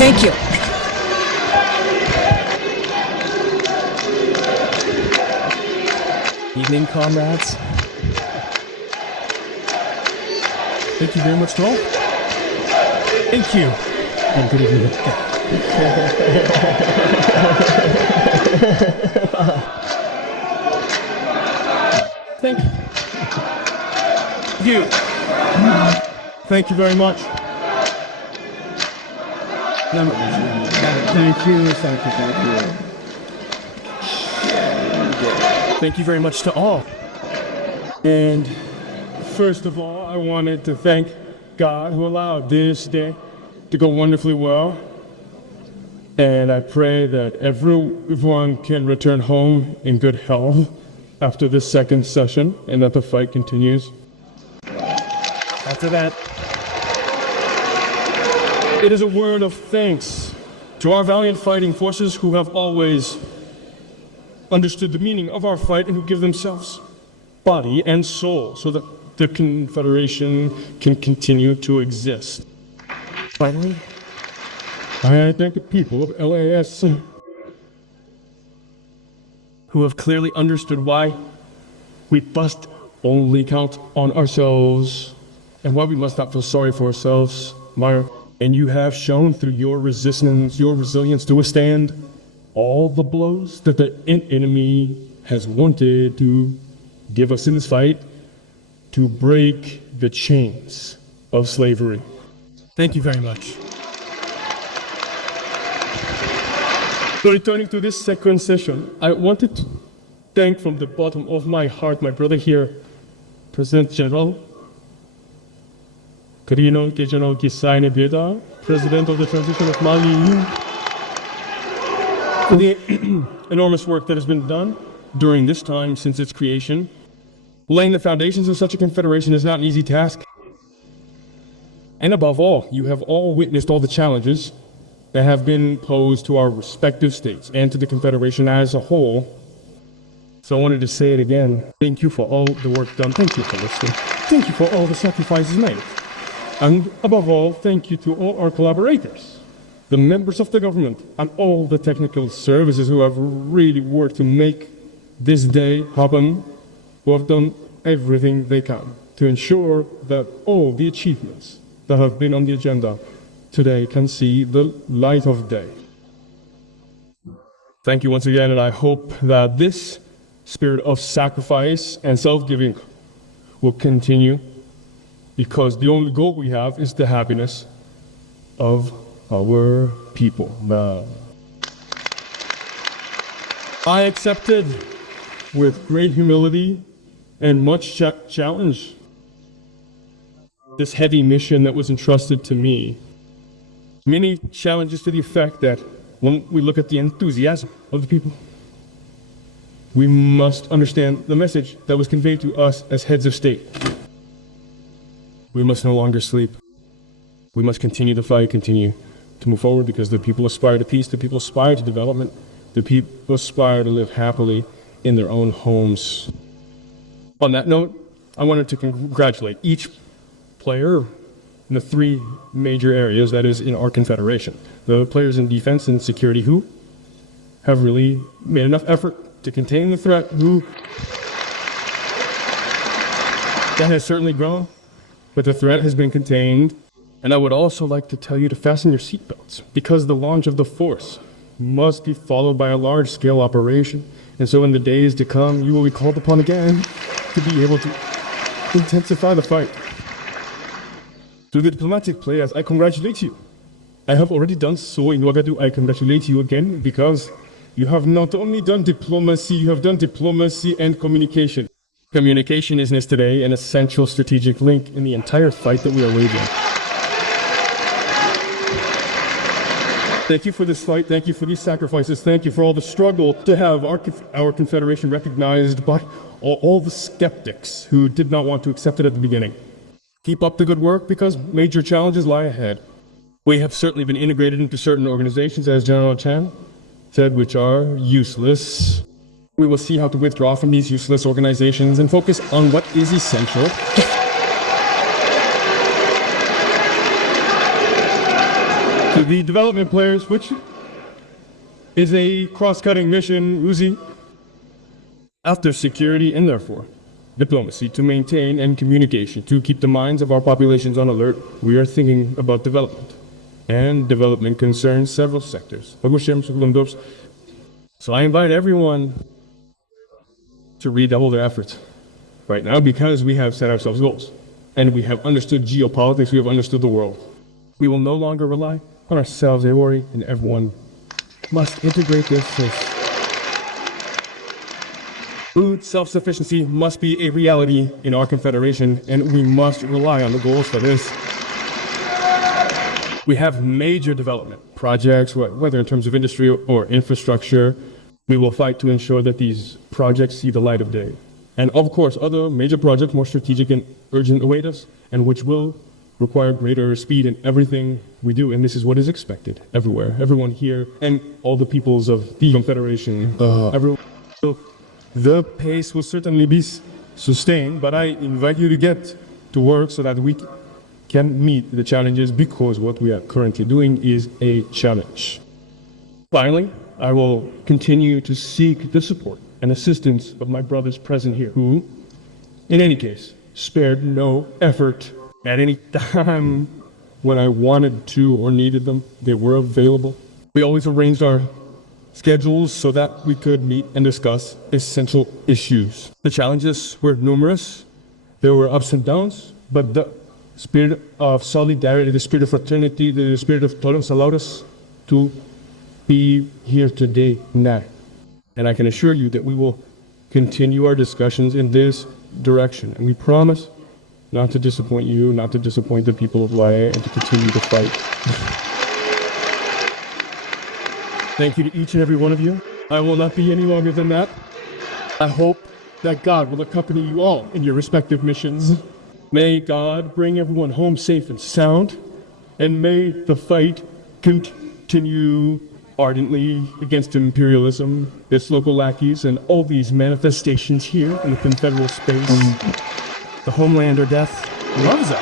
Thank you. Evening, comrades. Thank you very much to all. Thank you. And good evening. Thank you. Thank you very much. Thank you. Thank you very much to all. And first of all, I wanted to thank God who allowed this day to go wonderfully well. And I pray that everyone can return home in good health after this second session and that the fight continues. After that, it is a word of thanks to our valiant fighting forces who have always understood the meaning of our fight and who give themselves body and soul so that the Confederation can continue to exist. Finally, I thank the people of AES who have clearly understood why we must only count on ourselves and why we must not feel sorry for ourselves. And you have shown through your resistance, your resilience to withstand all the blows that the enemy has wanted to give us in this fight to break the chains of slavery. Thank you very much. So returning to this second session, I wanted to thank from the bottom of my heart my brother here, President General Quirino General Gisaine Beda, President of the Transition of Mali, for the enormous work that has been done during this time since its creation. Laying the foundations of such a confederation is not an easy task. And above all, you have all witnessed all the challenges that have been posed to our respective states and to the Confederation as a whole. So I wanted to say it again. Thank you for all the work done. Thank you for listening. Thank you for all the sacrifices made. And above all, thank you to all our collaborators, the members of the government, and all the technical services who have really worked to make this day happen, who have done everything they can to ensure that all the achievements that have been on the agenda today can see the light of day. Thank you once again, and I hope that this spirit of sacrifice and self-giving will continue, because the only goal we have is the happiness of our people. I accepted with great humility and much challenge this heavy mission that was entrusted to me. Many challenges to the effect that when we look at the enthusiasm of the people, we must understand the message that was conveyed to us as heads of state. We must no longer sleep. We must continue the fight, continue to move forward, because the people aspire to peace, the people aspire to development, the people aspire to live happily in their own homes. On that note, I wanted to congratulate each player in the three major areas that is in our confederation. The players in defense and security who have really made enough effort to contain the threat, that has certainly grown, but the threat has been contained. And I would also like to tell you to fasten your seatbelts, because the launch of the force must be followed by a large-scale operation. And so in the days to come, you will be called upon again to be able to intensify the fight. To the diplomatic players, I congratulate you. I have already done so in Ouagadougou. I congratulate you again, because you have not only done diplomacy, you have done diplomacy and communication. Communication is today an essential strategic link in the entire fight that we are waging. Thank you for this fight, thank you for these sacrifices, thank you for all the struggle to have our confederation recognized by all the skeptics who did not want to accept it at the beginning. Keep up the good work, because major challenges lie ahead. We have certainly been integrated into certain organizations, as General Chan said, which are useless. We will see how to withdraw from these useless organizations and focus on what is essential. To the development players, which is a cross-cutting mission, Uzi, after security and therefore diplomacy to maintain and communication to keep the minds of our populations on alert, we are thinking about development. And development concerns several sectors. So I invite everyone to redouble their efforts right now because we have set ourselves goals and we have understood geopolitics, we have understood the world. We will no longer rely on ourselves, Eori, and everyone must integrate this. Food self-sufficiency must be a reality in our confederation, and we must rely on the goals for this. We have major development projects, whether in terms of industry or infrastructure. We will fight to ensure that these projects see the light of day. And of course, other major projects, more strategic and urgent, await us, and which will require greater speed in everything we do. And this is what is expected everywhere. Everyone here and all the peoples of the confederation. The pace will certainly be sustained, but I invite you to get to work so that we can meet the challenges, because what we are currently doing is a challenge. Finally, I will continue to seek the support and assistance of my brothers present here, who, in any case, spared no effort at any time when I wanted to or needed them. They were available. We always arranged our schedules so that we could meet and discuss essential issues. The challenges were numerous. There were ups and downs, but the spirit of solidarity, the spirit of fraternity, the spirit of tolerance allowed us to be here today now. And I can assure you that we will continue our discussions in this direction. And we promise not to disappoint you, not to disappoint the people of Lae, and to continue to fight. Thank you to each and every one of you. I will not be any longer than that. I hope that God will accompany you all in your respective missions. May God bring everyone home safe and sound, and may the fight continue ardently against imperialism, its local lackeys, and all these manifestations here in the confederal space. The homeland or death loves us.